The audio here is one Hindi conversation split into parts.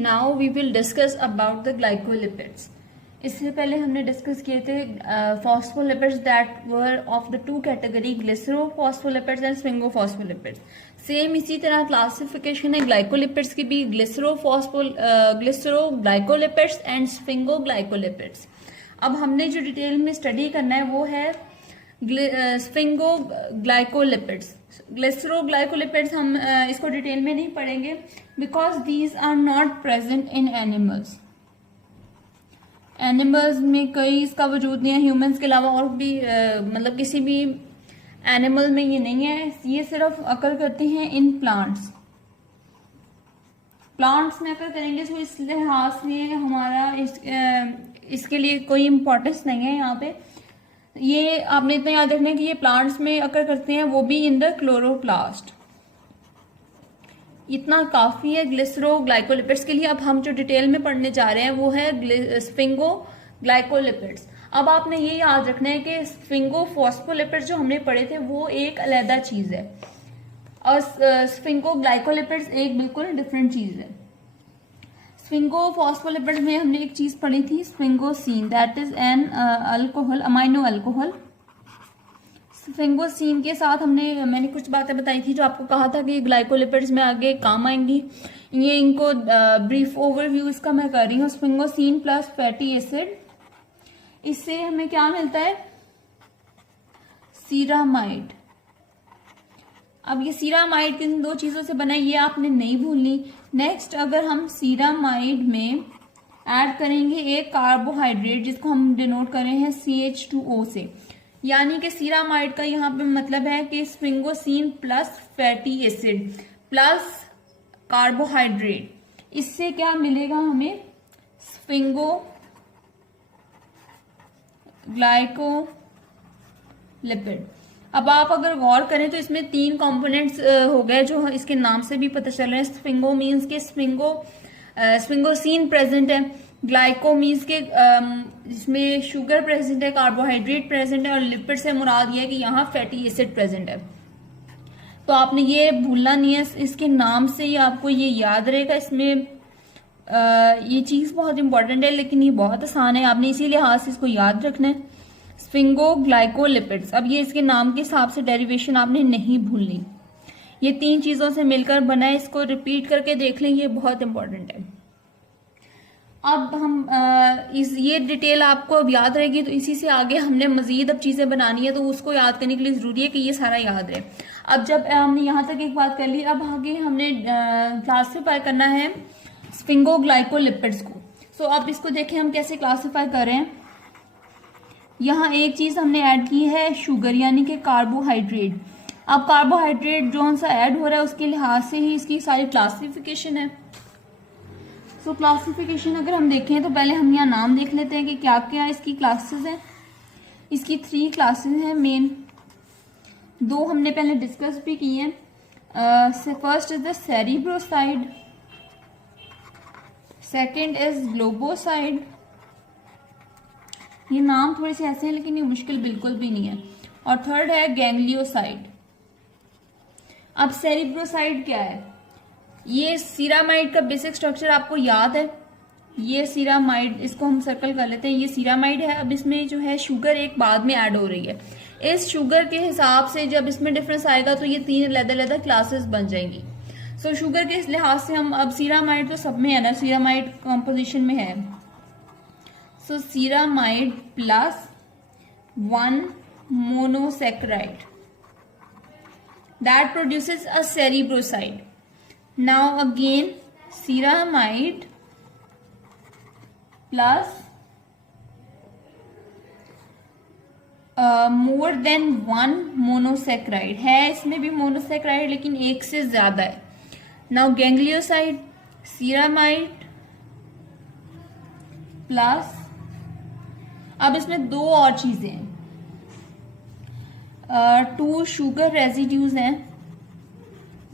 Now we will discuss about the glycolipids. इससे पहले हमने डिस्कस किए थे phospholipids that were of the two category glycerophospholipids and sphingophospholipids. Same इसी तरह क्लासिफिकेशन है ग्लाइकोलिपिड्स की भी, ग्लिसरोग्लाइकोलिपिड्स एंड स्फिंगोग्लाइकोलिपिड्स। अब हमने जो डिटेल में स्टडी करना है वो है स्फिंगोग्लाइकोलिपिड्स। ग्लिसरोग्लाइकोलिपिड्स हम इसको डिटेल में नहीं पढ़ेंगे because these are not present in animals. Animals में कई इसका वजूद नहीं है, ह्यूमंस के अलावा और भी मतलब किसी भी एनिमल में ये नहीं है। ये सिर्फ अकर करते हैं इन प्लांट्स। प्लांट्स में अकर करेंगे तो इस लिहाज से हमारा इसके लिए कोई इम्पोर्टेंस नहीं है यहाँ पे। ये आपने इतना याद रखना है कि ये प्लांट्स में अकर करते हैं, वो भी इन द क्लोरोप्लास्ट। इतना काफी है ग्लिसरोग्लाइकोलिपिड्स के लिए। अब हम जो डिटेल में पढ़ने जा रहे हैं वो है स्फिंगोग्लाइकोलिपिड्स। अब आपने ये याद रखना है कि स्फिंगोफॉस्फोलिपिड्स जो हमने पढ़े थे वो एक अलग चीज है और स्फिंगोग्लाइकोलिपिड्स एक बिल्कुल डिफरेंट चीज है। स्फिंगोफॉस्फोलिपिड्स में हमने एक चीज पढ़ी थी sphingosine, that is an alcohol, amino alcohol. Sphingosine के साथ मैंने कुछ बातें बताई थी जो आपको कहा था कि ग्लाइकोलिपिड्स में आगे काम आएंगी। ये इनको ब्रीफ ओवरव्यू इसका मैं कर रही हूँ। स्फिंगोसीन प्लस फैटी एसिड, इससे हमें क्या मिलता है? सीरामाइड। अब ये सीरामाइड किन दो चीजों से बना है ये आपने नहीं भूलनी। नेक्स्ट, अगर हम सीरामाइड में ऐड करेंगे एक कार्बोहाइड्रेट जिसको हम डिनोट कर रहे हैं CH2O से, यानी कि सीरामाइड का यहाँ पे मतलब है कि sphingosine plus fatty acid plus carbohydrate, इससे क्या मिलेगा हमें? स्फिंगोग्लाइकोलिपिड। अब आप अगर गौर करें तो इसमें 3 कंपोनेंट्स हो गए जो इसके नाम से भी पता चल रहे हैं। स्फिंगो मीन्स के स्फिंगोसीन प्रेजेंट है, ग्लाइको मीन्स के इसमें शुगर प्रेजेंट है, कार्बोहाइड्रेट प्रेजेंट है, और लिपिड से मुराद ये है कि यहाँ फैटी एसिड प्रेजेंट है। तो आपने ये भूलना नहीं है, इसके नाम से ही आपको ये याद रहेगा। इसमें ये चीज बहुत इंपॉर्टेंट है लेकिन ये बहुत आसान है, आपने इसी लिहाज से इसको याद रखना है। स्फिंगोग्लाइकोलिपिड्स, अब ये इसके नाम के हिसाब से डेरिवेशन आपने नहीं भूलनी। ये 3 चीजों से मिलकर बना है, इसको रिपीट करके देख लें, ये बहुत इंपॉर्टेंट है। अब हम ये डिटेल आपको अब याद रहेगी तो इसी से आगे हमने मजीद अब चीजें बनानी है तो उसको याद करने के लिए जरूरी है कि ये सारा याद रहे। अब जब हमने यहाँ तक एक बात कर ली, अब आगे हमने क्लासीफाई करना है स्फिंगोग्लाइकोलिपिड्स को। सो अब इसको देखें हम कैसे क्लासीफाई कर रहे हैं। यहाँ एक चीज हमने ऐड की है शुगर, यानी कि कार्बोहाइड्रेट। अब कार्बोहाइड्रेट जो सा ऐड हो रहा है उसके लिहाज से ही इसकी सारी क्लासिफिकेशन है। सो क्लासिफिकेशन अगर हम देखें तो पहले हम यहाँ नाम देख लेते हैं कि क्या क्या इसकी क्लासेस हैं। इसकी 3 क्लासेस हैं मेन, 2 हमने पहले डिस्कस भी की हैं। First is the cerebroside, second is globoside. ये नाम थोड़े से ऐसे हैं लेकिन ये मुश्किल बिल्कुल भी नहीं है। और थर्ड है गैंग्लियोसाइड। अब सेरिब्रोसाइड क्या है? ये सीरामाइड का बेसिक स्ट्रक्चर आपको याद है। ये सीरामाइड, इसको हम सर्कल कर लेते हैं, ये सीरामाइड है। अब इसमें जो है शुगर एक बाद में ऐड हो रही है। इस शुगर के हिसाब से जब इसमें डिफरेंस आएगा तो ये 3 अलग-अलग क्लासेस बन जाएंगी। सो शुगर के इस लिहाज से हम, अब सीरामाइड तो सब में है ना, सीरामाइड कॉम्पोजिशन में है। So ceramide plus 1 monosaccharide that produces a cerebroside. Now again ceramide plus more than 1 monosaccharide है, इसमें भी मोनोसेक्राइड लेकिन एक से ज्यादा है। Now ganglioside, ceramide प्लस, अब इसमें 2 और चीजें हैं। 2 शुगर रेजिड्यूज हैं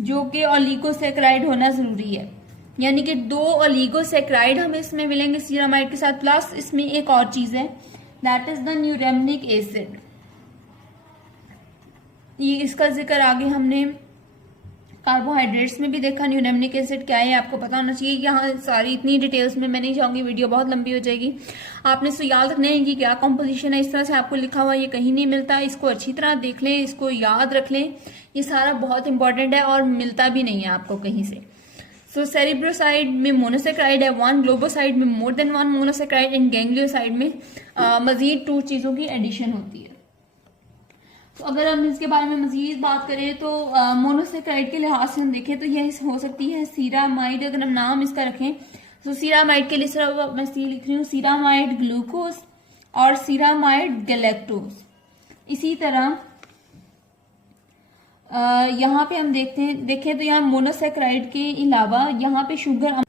जो कि ओलिगोसेक्राइड होना जरूरी है, यानी कि 2 ओलिगोसेक्राइड हमें इसमें मिलेंगे सीरामाइड के साथ। प्लस इसमें एक और चीज है, दैट इज द न्यूरेमनिक एसिड। ये इसका जिक्र आगे हमने कार्बोहाइड्रेट्स में भी देखा न्यूरेमनिक एसिड क्या है आपको पता होना चाहिए। यहाँ सारी इतनी डिटेल्स में मैं नहीं जाऊंगी, वीडियो बहुत लंबी हो जाएगी। आपने इसको याद रखना है कि क्या कॉम्पोजिशन है, इस तरह से आपको लिखा हुआ ये कहीं नहीं मिलता। इसको अच्छी तरह देख लें, इसको याद रख लें, ये सारा बहुत इंपॉर्टेंट है और मिलता भी नहीं है आपको कहीं से। सो सेरिब्रोसाइड में मोनोसेक्राइड है 1, ग्लोबोसाइड में more than 1 monosaccharide, and ganglioside में मजीद 2 चीजों की एडिशन होती है। तो अगर हम इसके बारे में मजीद बात करें तो मोनोसेक्राइड के लिहाज से हम देखें तो यह हो सकती है सीरामाइड, अगर हम नाम इसका रखें तो सीरामाइड के लिए सिर्फ मैं सी लिख रही हूँ, सीरामाइड ग्लूकोज और सीरामाइड गैलेक्टोज। इसी तरह यहाँ पे हम देखें तो यहाँ मोनोसेक्राइड के अलावा यहाँ पे शुगर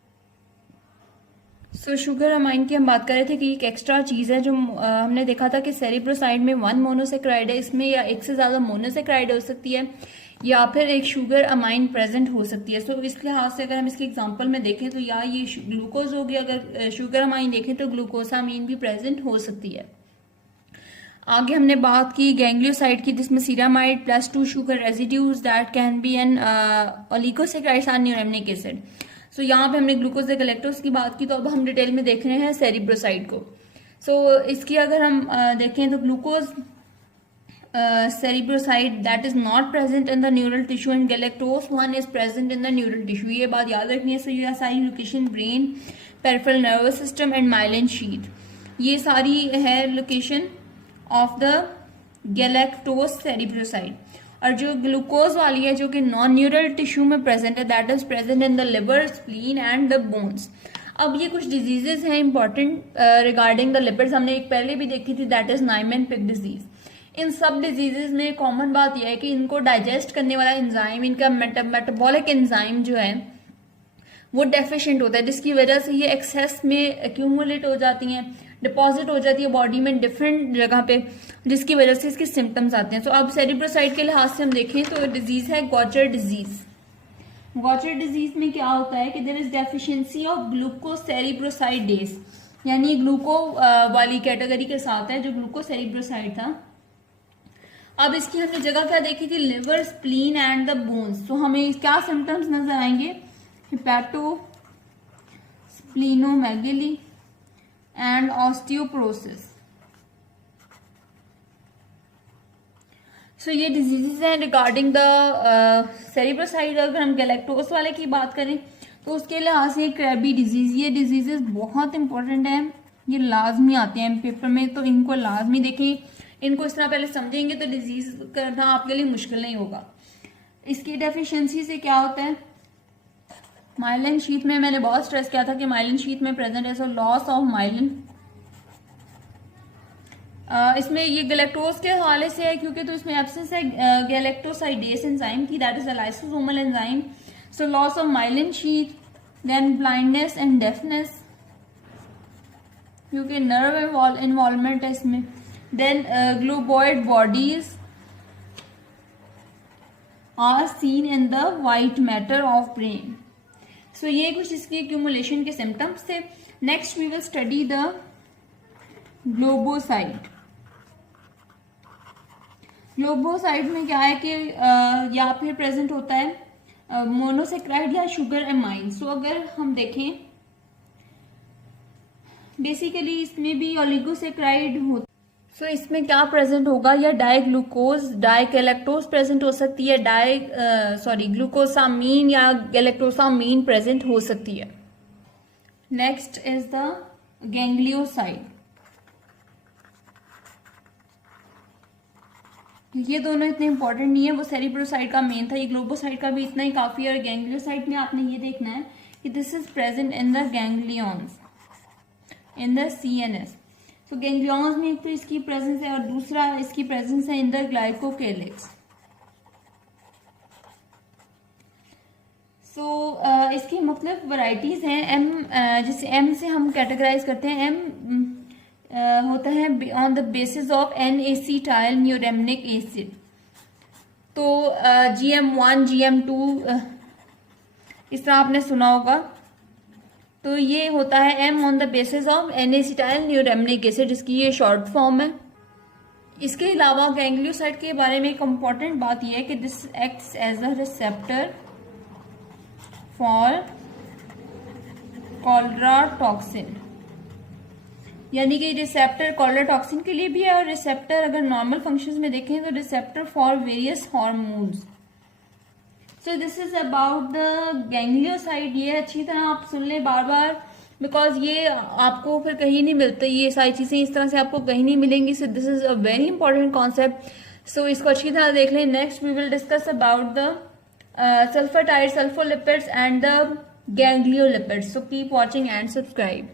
शुगर अमाइन की हम बात कर रहे थे कि एक एक्स्ट्रा चीज है जो हमने देखा था कि सेरिब्रोसाइड में 1 मोनोसेक्राइड है, इसमें या एक से ज्यादा मोनोसेक्राइड हो सकती है या फिर एक शुगर अमाइन प्रेजेंट हो सकती है। सो इस लिहाज से अगर हम इसके एग्जांपल में देखें तो या ये ग्लूकोज हो गया, अगर शुगर अमाइन देखें तो ग्लूकोसामीन भी प्रेजेंट हो सकती है। आगे हमने बात की गैंग्लियोसाइड की, जिसमें ceramide plus 2 sugar residues that can be an oligosaccharides और न्यूरेमनिक एसिड। सो यहाँ पे हमने ग्लूकोज गैलेक्टोज की बात की, तो अब हम डिटेल में देख रहे हैं सेरिब्रोसाइड को। सो इसकी अगर हम देखें तो glucose cerebroside that is not present in the neural tissue and galactose 1 is present in the neural tissue. ये बात याद रखनी है। सो ये सारी location brain, peripheral nervous system and myelin sheath, ये सारी है location of the galactose cerebroside. और जो ग्लूकोज वाली है जो कि नॉन न्यूरल टिश्यू में प्रेजेंट है that is present in the liver, spleen and the bones. अब ये कुछ डिजीजेस हैं इंपॉर्टेंट रिगार्डिंग द लिपिड्स, हमने एक पहले भी देखी थी दैट इज नाइमन-पिक डिजीज। इन सब डिजीजेस में कॉमन बात यह है कि इनको डाइजेस्ट करने वाला एंजाइम, इनका मेटाबॉलिक एंजाइम जो है वो डेफिशिएंट होता है, जिसकी वजह से ये एक्सेस में एक्यूमुलेट हो जाती हैं, डिपॉजिट हो जाती है बॉडी में डिफरेंट जगह पे, जिसकी वजह से इसके सिम्टम्स आते हैं। सो अब सेरिब्रोसाइड के लिहाज से हम देखें तो डिजीज है गॉचर डिजीज। गॉचर डिजीज में क्या होता है कि देयर इज डेफिशिएंसी ऑफ ग्लूकोसेरिब्रोसाइडेज, यानी ग्लूको वाली कैटेगरी के साथ है जो ग्लूकोसेरिब्रोसाइड था। अब इसकी हमने जगह क्या देखी थी, liver, spleen and the bones. तो हमें क्या सिम्टम्स नजर आएंगे, हिपैटो स्प्लीनोमेगेली एंड ऑस्टियोपोरोसिस। सो ये डिजीजेस हैं रिगार्डिंग द सेरिब्रोसाइड। अगर हम गैलेक्टोस वाले की बात करें तो उसके लिहाज से क्रैबी डिजीज, ये डिजीजेस बहुत इंपॉर्टेंट है, ये लाजमी आते हैं पेपर में, तो इनको लाजमी देखें। इनको इस तरह पहले समझेंगे तो डिजीज करना आपके लिए मुश्किल नहीं होगा। इसकी डेफिशिएंसी से क्या होता है, माइलिन शीथ में मैंने बहुत स्ट्रेस किया था कि माइलिन शीथ में प्रेजेंट है, सो लॉस ऑफ माइलिन। इसमें ये गैलेक्टोज के हवाले से है क्योंकि तो इसमें एब्सेंस है गैलेक्टोसाइडेस एंजाइम की, that is a lysosomal enzyme. So loss of myelin sheath, then blindness and deafness क्योंकि नर्व इन्वॉल्वमेंट है इसमें। Then globoid bodies are seen in the white matter of brain. So ये कुछ इसकी एक्यूमुलेशन के सिम्टम्स थे। Next we will study the globoside. Globoside में क्या है कि या फिर प्रेजेंट होता है मोनोसेक्राइड या शुगर एमाइन। सो अगर हम देखें बेसिकली इसमें भी ओलिगोसेक्राइड होता। सो इसमें क्या प्रेजेंट होगा, या डाईग्लूकोज डाईगैलेक्टोज प्रेजेंट हो सकती है, ग्लूकोसामीन या गैलेक्टोसामीन प्रेजेंट हो सकती है। Next is the ganglioside. ये दोनों इतने इंपॉर्टेंट नहीं है, वो सेरिब्रोसाइड का मेन था, ये ग्लोबोसाइड का भी इतना ही काफी है। और गैंग्लियोसाइड में आपने ये देखना है कि this is present in the ganglions in the CNS। तो गैंग्लियंस में एक तो इसकी प्रेजेंस है और दूसरा इसकी प्रेजेंस है इन द ग्लाइकोकेलिक्स। सो इसकी मुख्तलिफ वैरायटीज हैं। जिसे M से हम कैटेगराइज करते हैं। M होता है on the basis of N acetyl neuraminic acid. तो GM1 GM2 इस तरह आपने सुना होगा। तो ये होता है M on the basis of N acetyl neuraminic acid, जिसकी ये शॉर्ट फॉर्म है। इसके अलावा गैंग्लियोसाइड के बारे में एक इम्पॉर्टेंट बात यह है कि this acts as a receptor for cholera toxin, यानी कि रिसेप्टर कॉलरा टॉक्सिन के लिए भी है और रिसेप्टर अगर नॉर्मल फंक्शंस में देखें तो receptor for various hormones. So this is about the ganglioside. ये अच्छी तरह आप सुन लें बार बार, बिकॉज ये आपको फिर कहीं नहीं मिलते, ये सारी चीजें इस तरह से आपको कहीं नहीं मिलेंगी। So this is a very important concept. So इसको अच्छी तरह देख लें। Next we will discuss about the sulfatide, sulfolipids and the gangliolipids. So keep watching and subscribe.